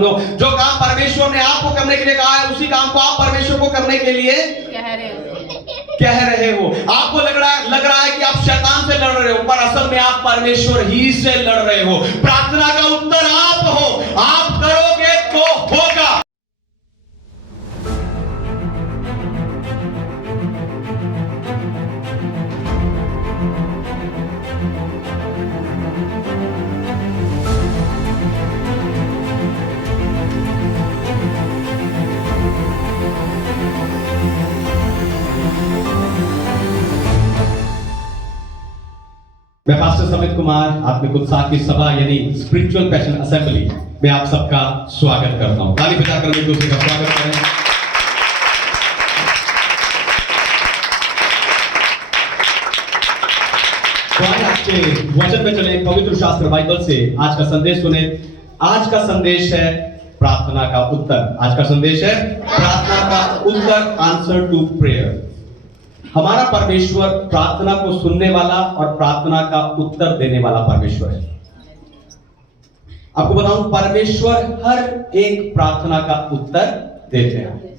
जो काम परमेश्वर ने आपको करने के लिए कहा है, उसी काम को आप परमेश्वर को करने के लिए कह रहे हो। आपको लग रहा है कि आप शैतान से लड़ रहे हो, पर असल में आप परमेश्वर ही से लड़ रहे हो। प्रार्थना का उत्तर आप हो, आप करोगे तो होगा। मैं पास्टर समित कुमार आत्मिक उत्साह की सभा यानी स्पिरिचुअल पैशन असेंबली में आप सबका स्वागत करता हूं। ताली बजाकर एक दूसरे का स्वागत करें। तो आइए आज के वचन में चले, पवित्र शास्त्र बाइबल से आज का संदेश सुने। आज का संदेश है प्रार्थना का उत्तर। आज का संदेश है प्रार्थना का उत्तर, आंसर टू प्रेयर। हमारा परमेश्वर प्रार्थना को सुनने वाला और प्रार्थना का उत्तर देने वाला परमेश्वर है। आपको बताऊं, परमेश्वर हर एक प्रार्थना का उत्तर देते हैं।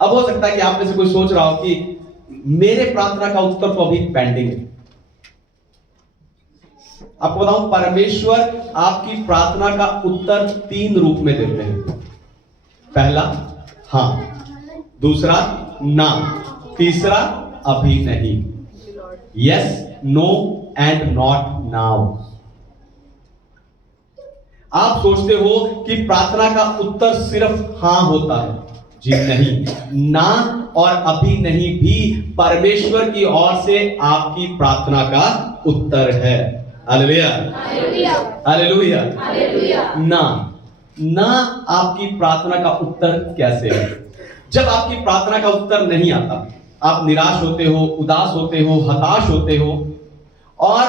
अब हो सकता है कि आप में से कोई सोच रहा हो कि मेरे प्रार्थना का उत्तर तो अभी पेंडिंग है। आपको बताऊं, परमेश्वर आपकी प्रार्थना का उत्तर 3 रूप में देते हैं। पहला हां, दूसरा ना, तीसरा अभी नहीं। Yes, no and not now. आप सोचते हो कि प्रार्थना का उत्तर सिर्फ हां होता है। जी नहीं, ना और अभी नहीं भी परमेश्वर की ओर से आपकी प्रार्थना का उत्तर है। Hallelujah, hallelujah, hallelujah. ना आपकी प्रार्थना का उत्तर कैसे है? जब आपकी प्रार्थना का उत्तर नहीं आता, आप निराश होते हो, उदास होते हो, हताश होते हो और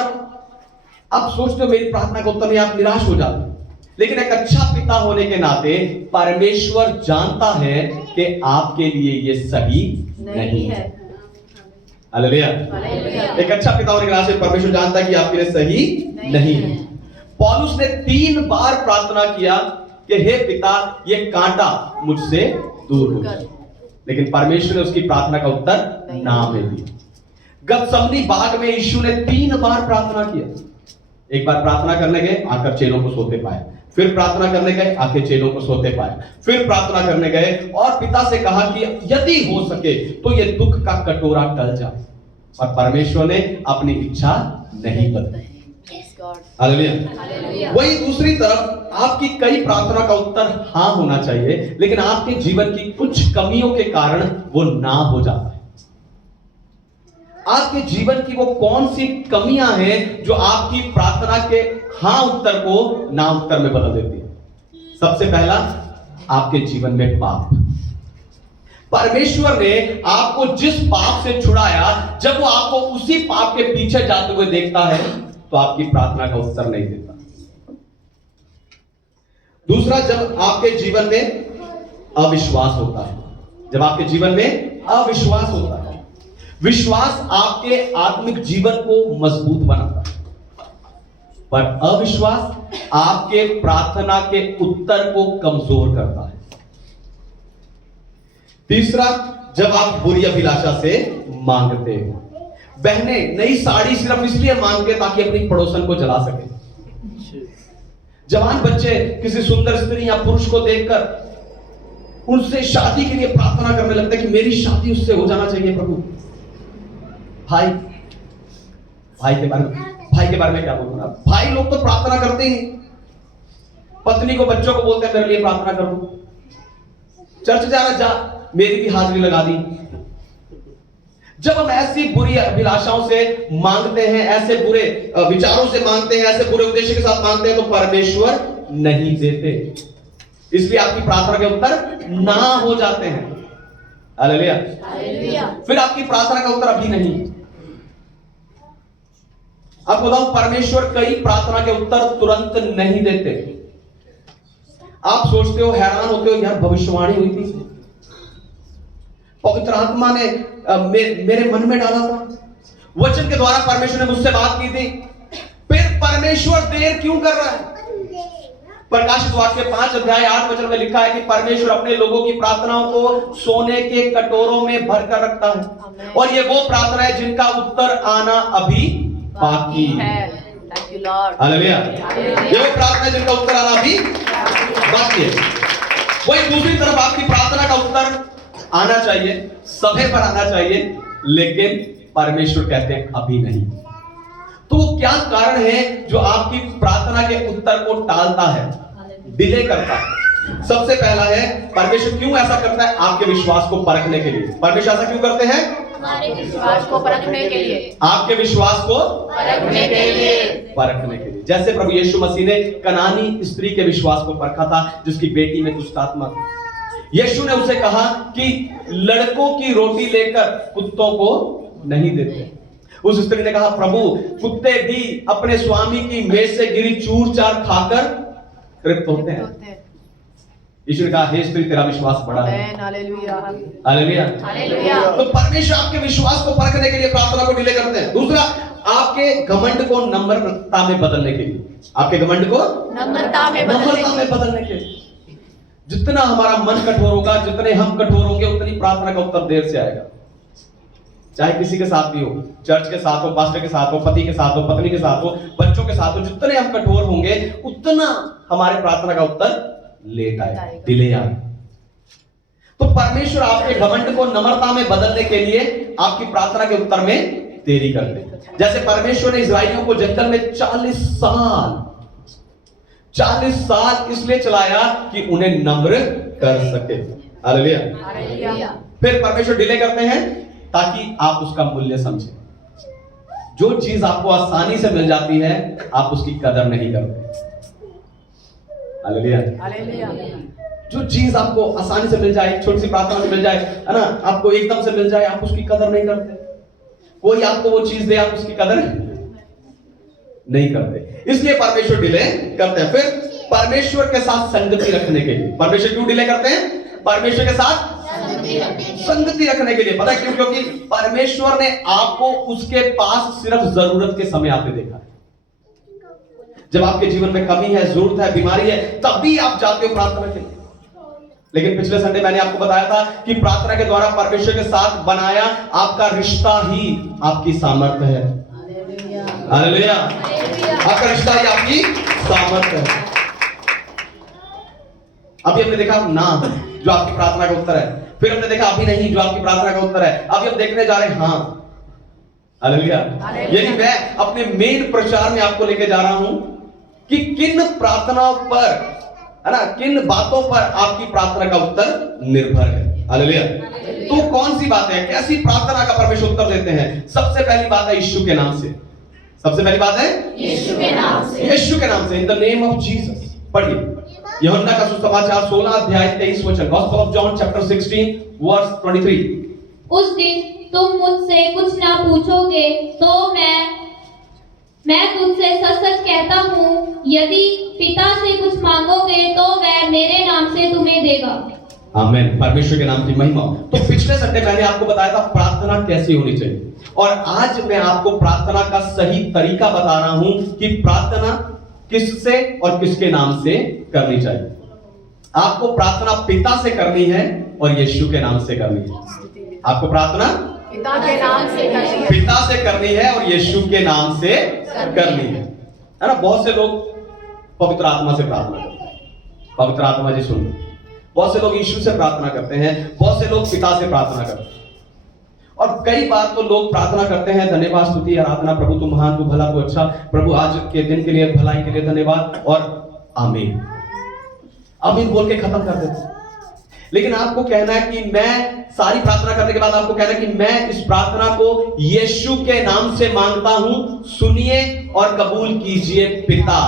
आप सोचते हो मेरी प्रार्थना का उत्तर नहीं, आप निराश हो जाते हो। लेकिन एक अच्छा पिता होने के नाते परमेश्वर जानता है कि आपके लिए ये सही नहीं है। हालेलुया। एक अच्छा पिता होने के नाते परमेश्वर जानता है कि आपके लिए सही नहीं है। पौलुस ने 3 बार प्रार्थना किया कि हे पिता, ये कांटा मुझसे दूर हो जाए, लेकिन परमेश्वर ने उसकी प्रार्थना का उत्तर ना में दिया। गतसमनी बाग में यीशु ने 3 बार प्रार्थना किया। एक बार प्रार्थना करने गए, आकर चेलों को सोते पाए। फिर प्रार्थना करने गए, आके चेलों को सोते पाए। फिर प्रार्थना करने गए और पिता से कहा कि यदि हो सके तो ये दुख का कटोरा टल जाए, और परमेश्वर ने अपनी इच्छा नहीं बदली। हालेलुया। वही दूसरी तरफ आपकी कई प्रार्थना का उत्तर हां होना चाहिए, लेकिन आपके जीवन की कुछ कमियों के कारण वो ना हो जाता है। आपके जीवन की वो कौन सी कमियां हैं जो आपकी प्रार्थना के हां उत्तर को ना उत्तर में बदल देती है? सबसे पहला, आपके जीवन में पाप। परमेश्वर ने आपको जिस पाप से छुड़ाया, जब वो आपको उसी पाप के पीछे जाते हुए देखता है तो आपकी प्रार्थना का उत्तर नहीं देता। दूसरा, जब आपके जीवन में अविश्वास होता है। जब आपके जीवन में अविश्वास होता है। विश्वास आपके आत्मिक जीवन को मजबूत बनाता है, पर अविश्वास आपके प्रार्थना के उत्तर को कमजोर करता है। तीसरा, जब आप बुरी अभिलाषा से मांगते हो। बहने नई साड़ी सिर्फ इसलिए मांगते ताकि अपनी पड़ोसन को जला सके। जवान बच्चे किसी सुंदर स्त्री या पुरुष को देखकर उनसे शादी के लिए प्रार्थना करने लगते हैं कि मेरी शादी उससे हो जाना चाहिए प्रभु। भाई के बारे में क्या बोलूं? भाई लोग तो प्रार्थना करते ही, पत्नी को, बच्चों को बोलते हैं मेरे लिए प्रार्थना कर दो। चर्च जाना, जा मेरी भी हाजिरी लगा दी। जब हम ऐसी बुरी अभिलाषाओं से मांगते हैं, ऐसे बुरे विचारों से मांगते हैं, ऐसे बुरे उद्देश्य के साथ मांगते हैं, तो परमेश्वर नहीं देते। इसलिए आपकी प्रार्थना के उत्तर ना हो जाते हैं। हालेलुया। फिर आपकी प्रार्थना का उत्तर अभी नहीं। आपको बताऊं, परमेश्वर कई प्रार्थना के उत्तर तुरंत नहीं देते। आप सोचते हो, हैरान होते हो, यार भविष्यवाणी हुई थी, पवित्र आत्मा ने मेरे मन में डाला था, वचन के द्वारा परमेश्वर ने मुझसे बात की थी, फिर परमेश्वर देर क्यों कर रहा है? प्रकाशित वाक्य 5 अध्याय 8 वचन में लिखा है कि परमेश्वर अपने लोगों की प्रार्थनाओं को सोने के कटोरों में भरकर रखता है, और ये वो प्रार्थना है जिनका उत्तर आना अभी बाकी है। Thank you Lord. हालेलुया। ये वो प्रार्थना है जिनका उत्तर आना अभी बाकी है। वही दूसरी तरफ आपकी प्रार्थना का उत्तर आना चाहिए, समय पर आना चाहिए, लेकिन परमेश्वर कहते हैं अभी नहीं। तो वो क्या कारण है जो आपकी प्रार्थना के उत्तर को टालता है, डिले करता है? सबसे पहला है, परमेश्वर क्यों ऐसा करता है? आपके विश्वास को परखने के लिए। परमेश्वर ऐसा क्यों करते हैं? हमारे विश्वास को परखने के लिए। आपके विश्वास को परखने के लिए। परखने के लिए। जैसे प्रभु यीशु मसीह ने कनानी स्त्री के विश्वास को परखा था, जिसकी बेटी में दुष्ट आत्मा थी। यीशु ने उसे कहा कि लड़कों की रोटी लेकर कुत्तों को नहीं देते। उस स्त्री ने कहा, प्रभु कुत्ते भी अपने स्वामी की मेज से गिरी चूर चार खाकर तृप्त होते हैं। यीशु ने कहा, हे स्त्री, तेरा विश्वास बड़ा है। हालेलुया। हालेलुया। हालेलुया। तो परमेश्वर आपके विश्वास को परखने के लिए प्रार्थना को डिले करते हैं। दूसरा, आपके घमंड को नम्रता में बदलने के लिए। आपके घमंड को नम्रता में बदलने के लिए। जितना हमारा मन कठोर होगा, जितने हम कठोर होंगे, उतनी प्रार्थना का उत्तर देर से आएगा। चाहे किसी के साथ भी हो, चर्च के साथ हो, पास्टर के साथ हो, पति के साथ हो, पत्नी के साथ हो, बच्चों के साथ हो, जितने हम कठोर होंगे उतना हमारे प्रार्थना का उत्तर लेट आएगा, डिले आएगा। तो परमेश्वर आपके घमंड को नम्रता में बदलने के लिए आपकी प्रार्थना के उत्तर में देरी करते हैं। जैसे परमेश्वर ने इस्राएलियों को जंगल में 40 साल इसलिए चलाया कि उन्हें नम्र कर सके। हालेलुया। फिर परमेश्वर डिले करते हैं ताकि आप उसका मूल्य समझें। जो चीज आपको आसानी से मिल जाती है, आप उसकी कदर नहीं करते। हालेलुया। जो चीज आपको आसानी से मिल जाए, छोटी सी प्रार्थना से मिल जाए, है ना, आपको एकदम से मिल जाए, आप उसकी कदर नहीं करते। कोई आपको वो चीज दे, आप उसकी कदर नहीं करते, इसलिए परमेश्वर डिले करते हैं। फिर परमेश्वर के साथ संगति रखने के लिए। परमेश्वर क्यों डिले करते हैं? परमेश्वर के साथ संगति रखने के लिए। पता है क्यों? क्योंकि परमेश्वर ने आपको उसके पास सिर्फ जरूरत के समय आते देखा है। जब आपके जीवन में कमी है, जरूरत है, बीमारी है, तभी आप जाते हो प्रार्थना के लिए। लेकिन पिछले संडे मैंने आपको बताया था कि प्रार्थना के द्वारा परमेश्वर के साथ बनाया आपका रिश्ता ही आपकी सामर्थ्य है। हालेलुया। आपका रिश्ता ही आपकी सामर्थ्य है। अभी हमने देखा ना, जो आपकी प्रार्थना का उत्तर है। फिर हमने देखा अभी नहीं, जो आपकी प्रार्थना का उत्तर है। अभी हम देखने जा रहे हैं हाँ। हालेलुया। यदि मैं अपने मेन प्रचार में आपको लेके जा रहा हूं कि किन प्रार्थनाओं पर, है ना, किन बातों पर आपकी प्रार्थना का उत्तर निर्भर है। हालेलुया। तो कौन सी बात है, कैसी प्रार्थना का परमेश्वर उत्तर देते हैं? सबसे पहली बात है यीशु के नाम से। सबसे पहली बात है यीशु के नाम से। यीशु के नाम से, in the name of Jesus. पढ़िए यूहन्ना का सुसमाचार 16 अध्याय 23 वचन, gospel of John chapter 16 verse 23। उस दिन तुम मुझसे कुछ ना पूछोगे तो मैं तुझसे सच सच कहता हूँ, यदि पिता से कुछ मांगोगे तो वह मेरे नाम से तुम्हें देगा। आमीन। परमेश्वर के नाम की महिमा। तो पिछले संडे मैंने आपको बताया था प्रार्थना कैसी होनी चाहिए, और आज मैं आपको प्रार्थना का सही तरीका बता रहा हूं कि प्रार्थना किससे और किसके नाम से करनी चाहिए। आपको प्रार्थना पिता से करनी है और यीशु के नाम से करनी है। आपको प्रार्थना पिता के नाम से करनी है, पिता से करनी है और यीशु के नाम से करनी है ना। बहुत से लोग पवित्र आत्मा से प्रार्थना करते हैं। पवित्र आत्मा जी सुन। बहुत से लोग यीशु से प्रार्थना करते हैं, बहुत से लोग पिता से प्रार्थना करते हैं। और कई बार तो लोग प्रार्थना करते हैं, धन्यवाद, स्तुति, आराधना, प्रभु तू महान, तू भला, तू अच्छा, प्रभु आज के दिन के लिए, भलाई के लिए धन्यवाद, और आमीन आमीन बोल के खत्म कर देते हैं। लेकिन आपको कहना है कि मैं सारी प्रार्थना करने के बाद आपको कहना है कि मैं इस प्रार्थना को यीशु के नाम से मांगता हूं, सुनिए और कबूल कीजिए पिता।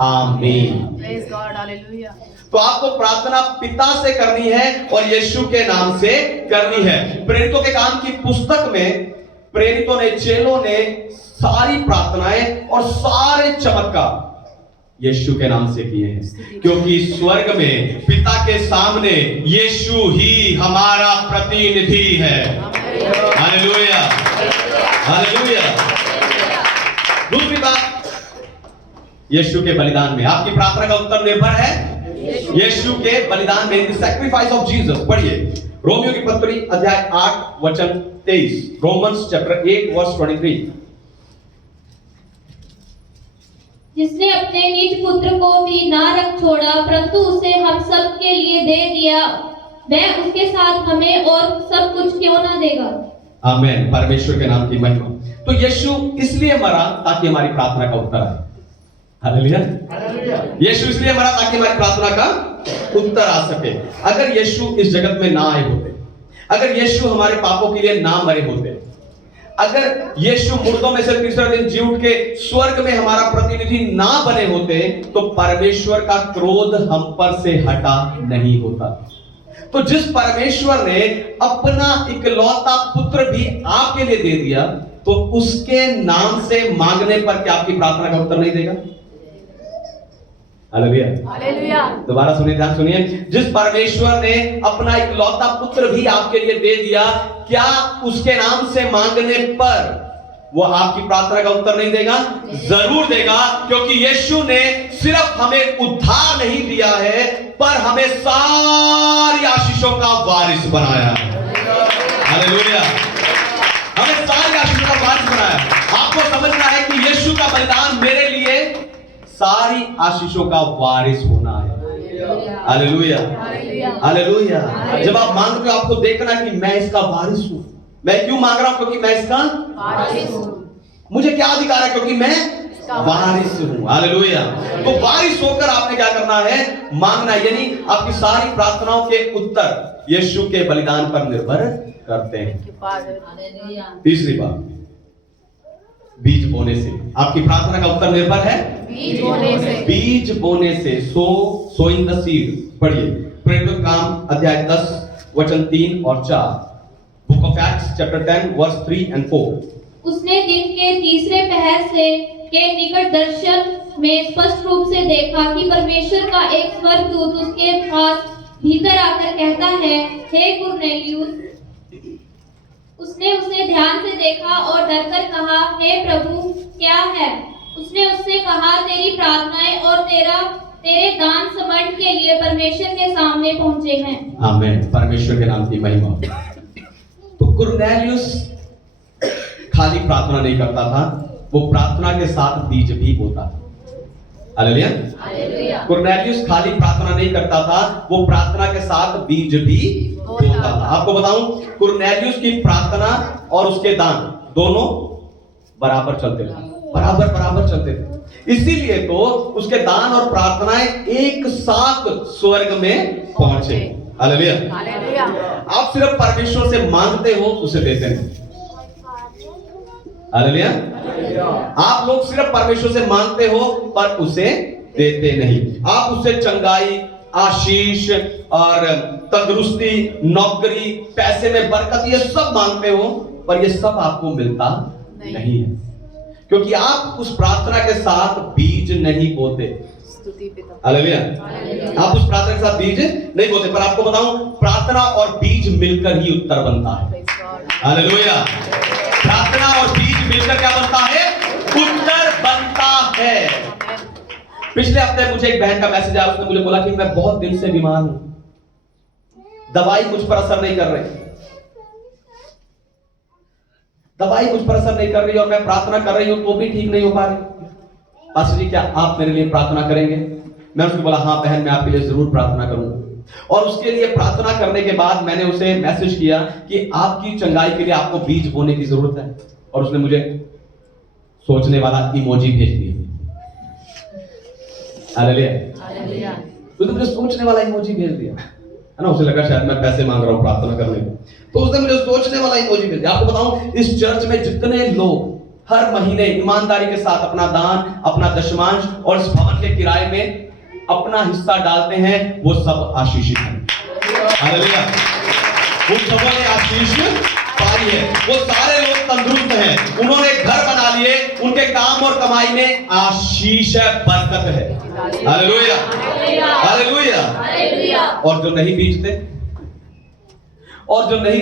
आमीन। Praise God. हालेलुया। तो आपको प्रार्थना पिता से करनी है और यीशु के नाम से करनी है। प्रेरितों के काम की पुस्तक में प्रेरितों ने, चेलों ने सारी प्रार्थनाएं और सारे चमत्कार यीशु के नाम से किए हैं, क्योंकि स्वर्ग में पिता के सामने यीशु ही हमारा प्रतिनिधि है। हालेलुया। हालेलुया। दूसरी बात, यीशु के बलिदान में। आपकी प्रार्थना का उत्तर निर्भर है यीशु के बलिदान में, द सैक्रिफाइस ऑफ जीसस। पढ़िए रोमियो की पत्री अध्याय 8 वचन 23, रोमन्स चैप्टर 8 वर्स 23। जिसने अपने निज पुत्र को भी ना रख छोड़ा परंतु उसे हम सब के लिए दे दिया, वह उसके साथ हमें और सब कुछ क्यों ना देगा। आमीन, परमेश्वर के नाम की महिमा। तो यीशु इसलिए मरा ताकि हमारी प्रार्थना का उत्तर आए। हालेलुया। यीशु इसलिए मरा ताकि हमारी प्रार्थना का उत्तर आ सके। अगर यीशु इस जगत में ना आए होते, अगर यीशु हमारे पापों के लिए ना मरे होते, अगर यीशु मुर्दों में से तीसरे दिन जी उठ के स्वर्ग में हमारा प्रतिनिधि ना बने होते, तो परमेश्वर का क्रोध हम पर से हटा नहीं होता। तो जिस परमेश्वर ने अपना इकलौता पुत्र भी आपके लिए दे दिया, तो उसके नाम से मांगने पर क्या आपकी प्रार्थना का उत्तर नहीं देगा? हालेलुया। दोबारा सुनिए, ध्यान सुनिए। जिस परमेश्वर ने अपना इकलौता पुत्र भी आपके लिए दे दिया, क्या उसके नाम से मांगने पर वो आपकी प्रार्थना का उत्तर नहीं देगा? जरूर देगा, क्योंकि यीशु ने सिर्फ हमें उद्धार नहीं दिया है, पर हमें सारी आशीषों का वारिस बनाया। हालेलुया। हमें सारी आशीषों का वारिस बनाया। आपको समझना है कि यीशु का बलिदान मेरे लिए सारी आशीषों का वारिस होना है। Hallelujah, hallelujah. जब आप मांगते हो, आपको देखना कि मैं इसका वारिस हूं। मैं क्यों मांग रहा हूं? क्योंकि मैं इसका वारिस हूं। मुझे क्या अधिकार है? क्योंकि मैं वारिस हूं। हालेलुया। तो वारिस होकर आपने क्या करना है? मांगना। यानी आपकी सारी प्रार्थनाओं के उत्तर यीशु के बलिदान पर निर्भर करते हैं। तीसरी बात, बीज बोने से आपकी प्रार्थना का उत्तर निर्भर है। बीज बोने से, बीज बोने से। Sowing the seed. पढ़िए प्रेरितों काम अध्याय 10 वचन 3 और 4, book of Acts chapter 10 verse 3 and 4। उसने दिन के तीसरे पहर से के निकट दर्शन में स्पष्ट रूप से देखा कि परमेश्वर का एक स्वर्गदूत उसके पास भीतर आकर कहता है, हे कुरनेलियुस। उसने उसे ध्यान से देखा और डरकर कहा, हे प्रभु, क्या है? उसने उससे कहा, तेरी प्रार्थनाएं और तेरे दान समर्पण के लिए परमेश्वर के सामने पहुंचे हैं। आमीन, परमेश्वर के नाम की महिमा। तो कुरनेलियुस खाली प्रार्थना नहीं करता था, वो प्रार्थना के साथ बीज भी बोता था। हालेलुया। कुरनेलियुस खाली प्रार्थना नहीं करता था, वो प्रार्थना के साथ बीज भी बोता था। आपको बताऊं, कुरनेलियुस की प्रार्थना और उसके दान दोनों बराबर चलते थे, बराबर चलते थे। इसीलिए तो उसके दान और प्रार्थनाएं एक साथ स्वर्ग में पहुंचे। हालेलुया। आप सिर्फ परमेश्वर से मांगते हो, उसे देते नहीं। हालेलुया। आप लोग सिर्फ परमेश्वर से मांगते हो, पर उसे देते नहीं। आप उससे चंगाई, आशीष और तंदुरुस्ती, नौकरी, पैसे में बरकत, ये सब मांगते हो, पर ये सब आपको मिलता नहीं है, क्योंकि आप उस प्रार्थना के साथ बीज नहीं बोते। हालेलुया। आप उस प्रार्थना के साथ बीज नहीं बोते। पर आपको बताऊं, प्रार्थना और बीज मिलकर ही उत्तर बनता है। हालेलुया। प्रार्थना और बीज मिलकर क्या बनता है? उत्तर बनता है। पिछले हफ्ते मुझे एक बहन का मैसेज आया, उसने मुझे बोला कि मैं बहुत दिन से बीमार हूं, दवाई मुझ पर असर नहीं कर रही, दवाई मुझ पर असर नहीं कर रही, और मैं प्रार्थना कर रही हूं तो भी ठीक नहीं हो पा रही। पास्टर जी, क्या आप मेरे लिए प्रार्थना करेंगे? मैं उसको बोला, हाँ बहन, मैं आपके लिए जरूर प्रार्थना करूंगा। और उसके लिए प्रार्थना करने के बाद मैंने उसे मैसेज किया कि आपकी चंगाई के लिए आपको बीज बोने की जरूरत है, और उसने मुझे सोचने वाला इमोजी भेज दिया। हालेलुया। उसने मुझे सोचने वाला इमोजी भेज दिया, है ना। उसे लगा शायद मैं पैसे मांग रहा हूं प्रार्थना करने को, तो उसने मुझे सोचने वाला इमोजी भेज दिया। आपको बताऊं, इस चर्च में जितने लोग हर महीने ईमानदारी के साथ अपना दान, अपना दशमांश और इस भवन के किराए में अपना हिस्सा डालते हैं, वो सब आशीषित हैं। हालेलुया। उन सबों ने आशीष पाई है। वो सारे लोग तंदुरुस्त हैं, उन्होंने घर बना लिए, उनके काम और कमाई में आशीष है, बरकत है। Hallelujah, hallelujah. और जो नहीं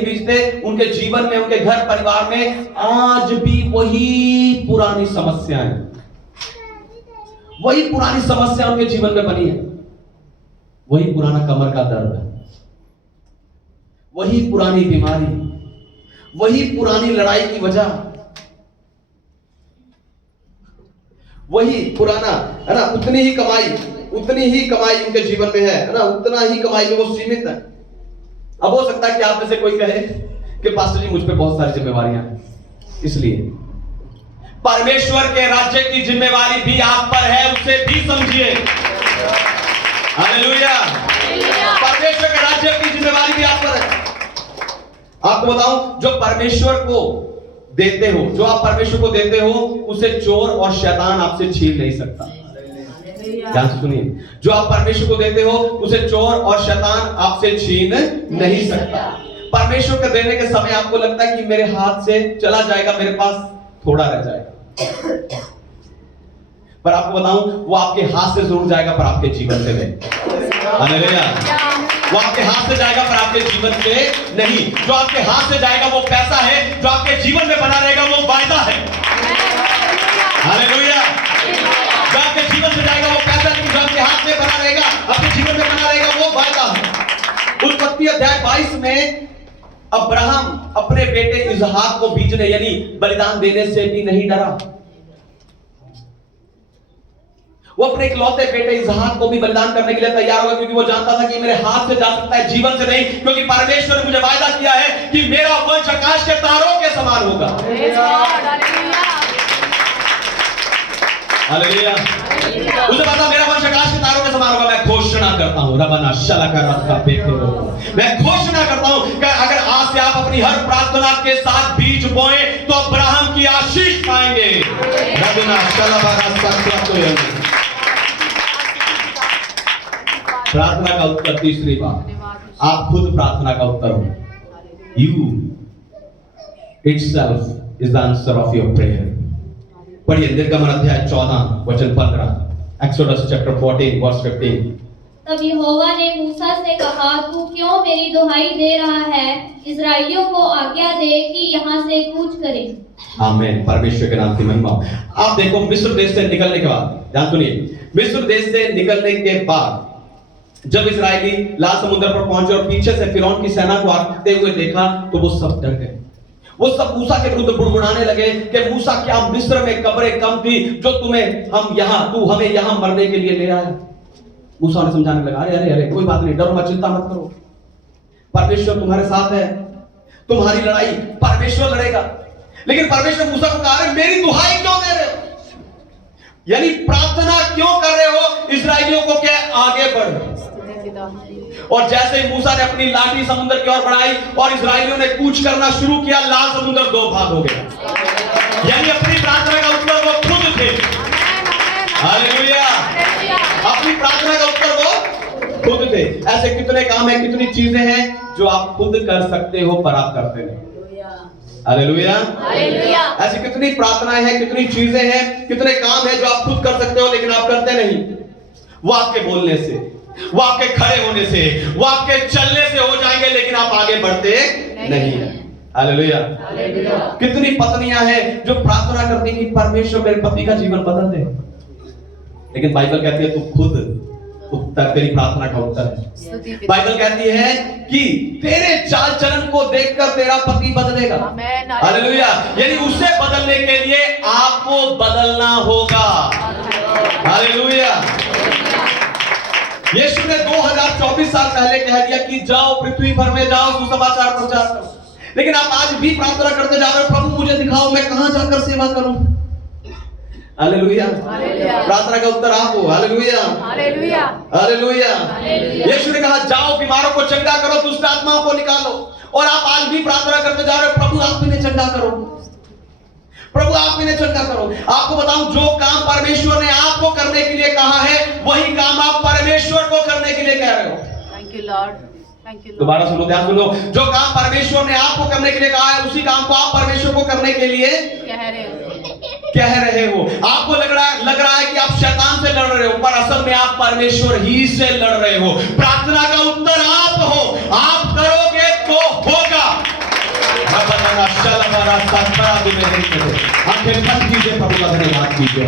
बीजते, उनके जीवन में, उनके घर परिवार में आज भी वही पुरानी समस्याएं, वही पुरानी समस्या उनके जीवन में बनी है, वही पुराना कमर का दर्द है, वही पुरानी बीमारी, वही पुरानी लड़ाई की वजह, वही पुराना, है ना, उतनी ही कमाई उनके जीवन में है ना, उतना ही कमाई में वो सीमित है। अब हो सकता है कि आप में से कोई कहे कि पास्टर जी मुझ पे बहुत सारी जिम्मेवारियां हैं, इसलिए परमेश्वर के राज्य की जिम्मेवारी भी आप पर है, उसे भी समझिए। हालेलुया। परमेश्वर के राज्य की जिम्मेवारी भी आप पर है। आपको बताऊं, जो परमेश्वर को देते हो, जो आप परमेश्वर को देते हो, उसे चोर और शैतान आपसे छीन नहीं सकता। ध्यान से सुनिए, जो आप परमेश्वर को देते हो उसे चोर और शैतान आपसे छीन नहीं सकता। परमेश्वर के देने के समय आपको लगता है कि मेरे हाथ से चला जाएगा, मेरे पास थोड़ा रह जाएगा, पर आपको बताऊं वो आपके हाथ से जरूर जाएगा, पर आपके जीवन से नहीं। हालेलुया। वो आपके हाथ से जाएगा, पर आपके जीवन से नहीं। जो आपके हाथ से जाएगा वो पैसा है, जो आपके जीवन में बना रहेगा वो वायदा है। हालेलुया। जो आपके जीवन से जाएगा वो पैसा नहीं, जो आपके हाथ में बना रहेगा, आपके जीवन में बना रहेगा वो वायदा है। उत्पत्ति अध्याय 22 में अब्राहम अपने बेटे इसहाक को बीजने यानी बलिदान देने से भी नहीं डरा। वो अपने इकलौते बेटे इसहाक को भी बलिदान करने के लिए तैयार हुआ, क्योंकि वो जानता था कि मेरे हाथ से जा सकता है, जीवन से नहीं, क्योंकि परमेश्वर ने मुझे वायदा किया है कि मेरा वंश आकाश के तारों के समान होगा। हालेलुया। उसे पता मेरा वंश आकाश के तारों के समान होगा। मैं घोषणा करता हूं, रबना शला का रब का बेटे हो, मैं घोषणा करता हूं कि अगर आज से आप अपनी हर प्रार्थना के साथ बीज बोए तो अब्राहम की आशीष पाएंगे। रबना शला बारा सत्य। प्रार्थना का उत्तर, तीसरी बात, आप खुद प्रार्थना का उत्तर हो। You itself is the answer of your prayer। पढ़िए निर्गमन अध्याय 14 वचन 15, Exodus chapter 14 verse 15। तब यहोवा ने मूसा से कहा, तू क्यों मेरी दुहाई दे रहा है? इस्राएलियों को आज्ञा दे कि यहाँ से कूच करें। आमीन। परमेश्वर के नाम की महिमा हो। आप देखो, मिस्र देश से निकलने के बाद, ध्यान सुनिए, मिस्र देश से निकलने के बाद जब इस्राएली लाल समुद्र पर पहुंचे और पीछे से फिरौन की सेना को आते हुए देखा तो वो सब डर गए। वो सब मूसा के विरुद्ध बुड़बुड़ाने लगे कि मूसा, क्या मिस्र में कब्रें कम थी जो तू हमें यहाँ मरने के लिए ले आया? मूसा ने समझाने लगा, अरे अरे अरे कोई बात नहीं, डरो मत, चिंता मत करो, परमेश्वर तुम्हारे साथ है, तुम्हारी लड़ाई परमेश्वर लड़ेगा। लेकिन परमेश्वर मूसा को कहा, मेरी दुहाई क्यों दे रहे हो? यानी प्रार्थना क्यों कर रहे हो इस्राएलियों को क्या आगे बढ़। और जैसे ही मूसा ने अपनी लाठी समुद्र की ओर बढ़ाई और इस्राएलियों ने कूच करना शुरू किया, लाल समुद्र दो भाग हो गया। यानी अपनी प्रार्थना का उत्तर वो खुद थे। हालेलुया। अपनी प्रार्थना का उत्तर वो खुद थे। ऐसे कितने काम है, कितनी चीजें हैं जो आप खुद कर सकते हो पर आप करते नहीं। हालेलुया। हालेलुया। ऐसी कितनी प्रार्थनाएं हैं, कितनी चीजें हैं, कितने काम हैं जो आप खुद कर सकते हो लेकिन आप करते नहीं। वो आपके बोलने से, वो आपके खड़े होने से, वो आपके चलने से हो जाएंगे, लेकिन आप आगे बढ़ते नहीं है। हालेलुया। कितनी पत्नियां हैं जो प्रार्थना करती हैं कि परमेश्वर मेरे पति का जीवन बदल दे, लेकिन बाइबल कहती है तू खुद उत्तर, तेरी प्रार्थना का उत्तर है। बाइबल कहती है कि तेरे चाल चलन को देखकर तेरा पति बदलेगा। हालेलुया। यानी उसे बदलने के लिए आपको बदलना होगा। हालेलुया। यीशु ने 2024 साल पहले कह दिया कि जाओ पृथ्वी भर में जाओ सुसमाचार प्रचार करो, लेकिन आप आज भी प्रार्थना करते जा रहे हो, प्रभु मुझे दिखाओ मैं कहां जाकर सेवा करूं। हालेलुया। प्रार्थना का उत्तर आप हो। हालेलुया। हालेलुया। हालेलुया। यीशु ने कहा जाओ बीमारों को चंगा करो, दुष्ट आत्माओं को निकालो, और आप आज भी प्रार्थना करते जा रहे हो, प्रभु आप इन्हें चंगा करो, प्रभु आप इन्हें चंगा करो। आपको बताऊं, जो काम परमेश्वर ने आपको करने के लिए कहा है वही काम आप परमेश्वर को करने के लिए कह रहे हो। Thank you Lord. दोबारा सुनो, ध्यान सुनो, जो काम परमेश्वर ने आपको करने के लिए कहा है उसी काम को आप परमेश्वर को करने के लिए कह रहे हो। आपको लग रहा है कि आप शैतान से लड़ रहे हो, पर असल में आप परमेश्वर ही से लड़ रहे हो। प्रार्थना का उत्तर आप हो, आप करोगे तो होगा। आंखें बंद कीजिए, प्रभु का धन्यवाद कीजिए।